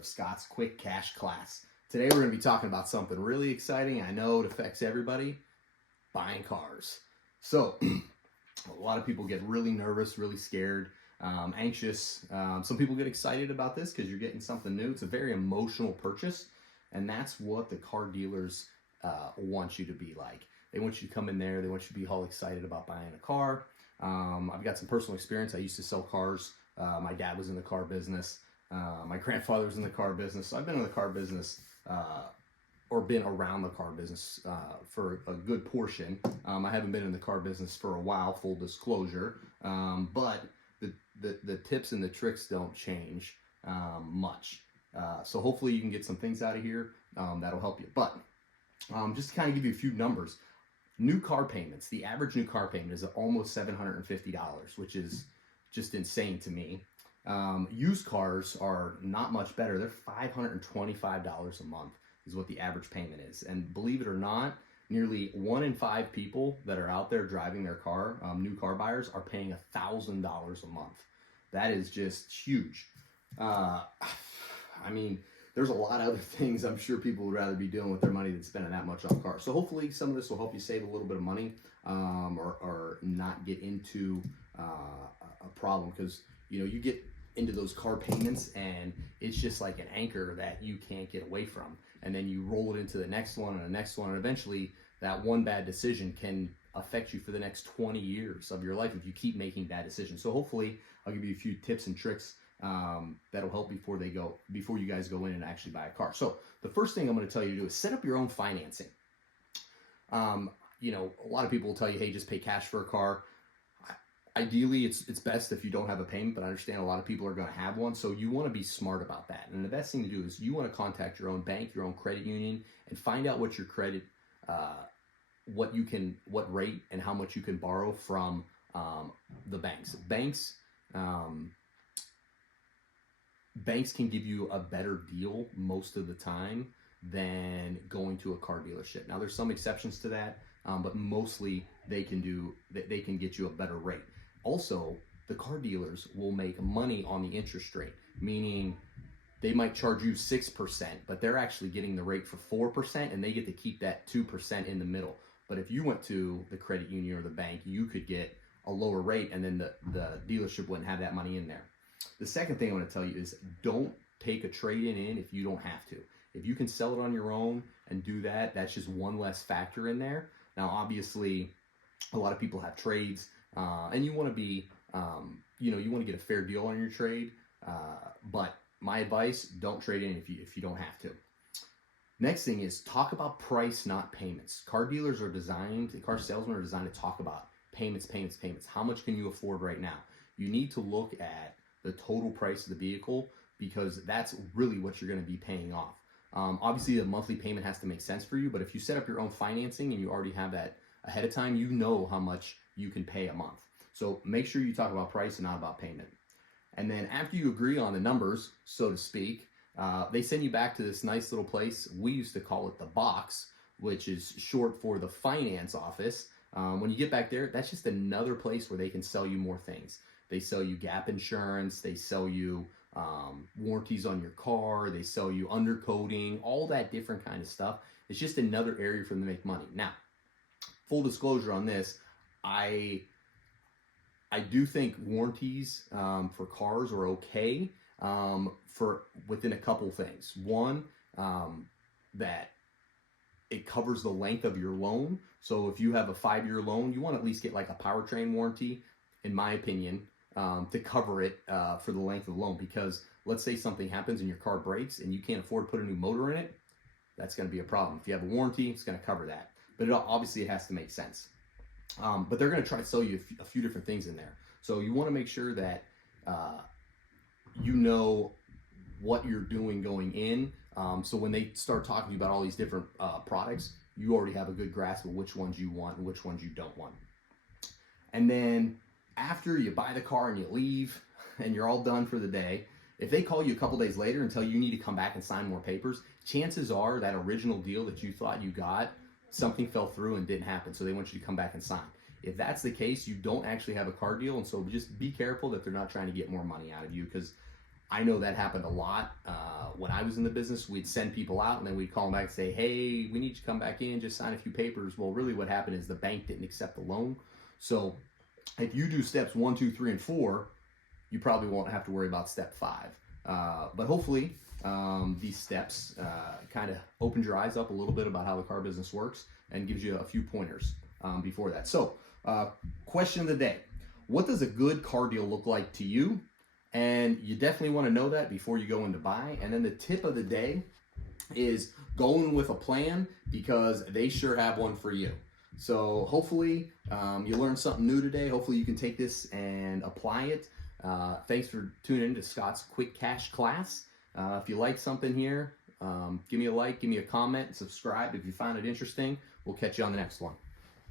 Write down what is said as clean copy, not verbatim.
of Scott's Quick Cash Class. Today we're going to be talking about something really exciting. I know it affects everybody, buying cars. So a lot of people get really nervous, really scared, anxious. Some people get excited about this because you're getting something new. It's a very emotional purchase, and that's what the car dealers want you to be like. They want you to come in there. They want you to be all excited about buying a car. I've got some personal experience. I used to sell cars. My dad was in the car business. My grandfather was in the car business. So I've been in the car business or been around the car business for a good portion. I haven't been in the car business for a while, full disclosure, but the tips and the tricks don't change much. So hopefully you can get some things out of here that'll help you. But just to kind of give you a few numbers, new car payments, the average new car payment is almost $750, which is just insane to me. Used cars are not much better. They're $525 a month is what the average payment is. And believe it or not, nearly 1 in 5 people that are out there driving their car, new car buyers, are paying $1,000 a month. That is just huge. I mean, there's a lot of other things I'm sure people would rather be doing with their money than spending that much on cars. So hopefully some of this will help you save a little bit of money or not get into a problem, because you get into those car payments and it's just like an anchor that you can't get away from, and then you roll it into the next one and the next one, and eventually that one bad decision can affect you for the next 20 years of your life if you keep making bad decisions. So hopefully I'll give you a few tips and tricks that'll help before you guys go in and actually buy a car. So the first thing I'm going to tell you to do is set up your own financing. A lot of people will tell you, hey, just pay cash for a car. Ideally, it's best if you don't have a payment, but I understand a lot of people are going to have one, so you want to be smart about that. And the best thing to do is you want to contact your own bank, your own credit union, and find out what your credit, what rate and how much you can borrow from the banks. Banks can give you a better deal most of the time than going to a car dealership. Now, there's some exceptions to that, but mostly they can get you a better rate. Also, the car dealers will make money on the interest rate, meaning they might charge you 6%, but they're actually getting the rate for 4%, and they get to keep that 2% in the middle. But if you went to the credit union or the bank, you could get a lower rate, and then the dealership wouldn't have that money in there. The second thing I want to tell you is don't take a trade-in if you don't have to. If you can sell it on your own and do that, that's just one less factor in there. Now, obviously, a lot of people have trades, and you want to be, you want to get a fair deal on your trade. But my advice: don't trade in if you don't have to. Next thing is talk about price, not payments. Car salesmen are designed to talk about payments. How much can you afford right now? You need to look at the total price of the vehicle, because that's really what you're going to be paying off. Obviously, the monthly payment has to make sense for you, but if you set up your own financing and you already have that ahead of time, you know how much you can pay a month. So make sure you talk about price and not about payment. And then after you agree on the numbers, so to speak, they send you back to this nice little place. We used to call it the box, which is short for the finance office. When you get back there, that's just another place where they can sell you more things. They sell you gap insurance, they sell you warranties on your car, they sell you undercoating, all that different kind of stuff. It's just another area for them to make money. Now, full disclosure on this, I do think warranties for cars are okay for within a couple things. One, that it covers the length of your loan. So if you have a 5-year loan, you want to at least get like a powertrain warranty, in my opinion, to cover it for the length of the loan. Because let's say something happens and your car breaks and you can't afford to put a new motor in it, that's going to be a problem. If you have a warranty, it's going to cover that. But obviously it has to make sense. But they're going to try to sell you a few different things in there. So you want to make sure that you know what you're doing going in. So when they start talking to you about all these different products, you already have a good grasp of which ones you want and which ones you don't want. And then after you buy the car and you leave and you're all done for the day, if they call you a couple days later and tell you need to come back and sign more papers, chances are that original deal that you thought you got, something fell through and didn't happen, so they want you to come back and sign. If that's the case, you don't actually have a car deal, and so just be careful that they're not trying to get more money out of you, because I know that happened a lot when I was in the business. We'd send people out and then we'd call them back and say, hey, we need you to come back in, just sign a few papers. Well, really what happened is the bank didn't accept the loan. So if you do steps 1, 2, 3, and 4, you probably won't have to worry about step 5. But hopefully these steps kind of opened your eyes up a little bit about how the car business works and gives you a few pointers before that. So question of the day: what does a good car deal look like to you? And you definitely want to know that before you go in to buy. And then the tip of the day is going with a plan, because they sure have one for you. So hopefully you learned something new today. Hopefully you can take this and apply it. Thanks for tuning in to Scott's Quick Cash class. If you like something here, give me a like, give me a comment, and subscribe if you find it interesting. We'll catch you on the next one.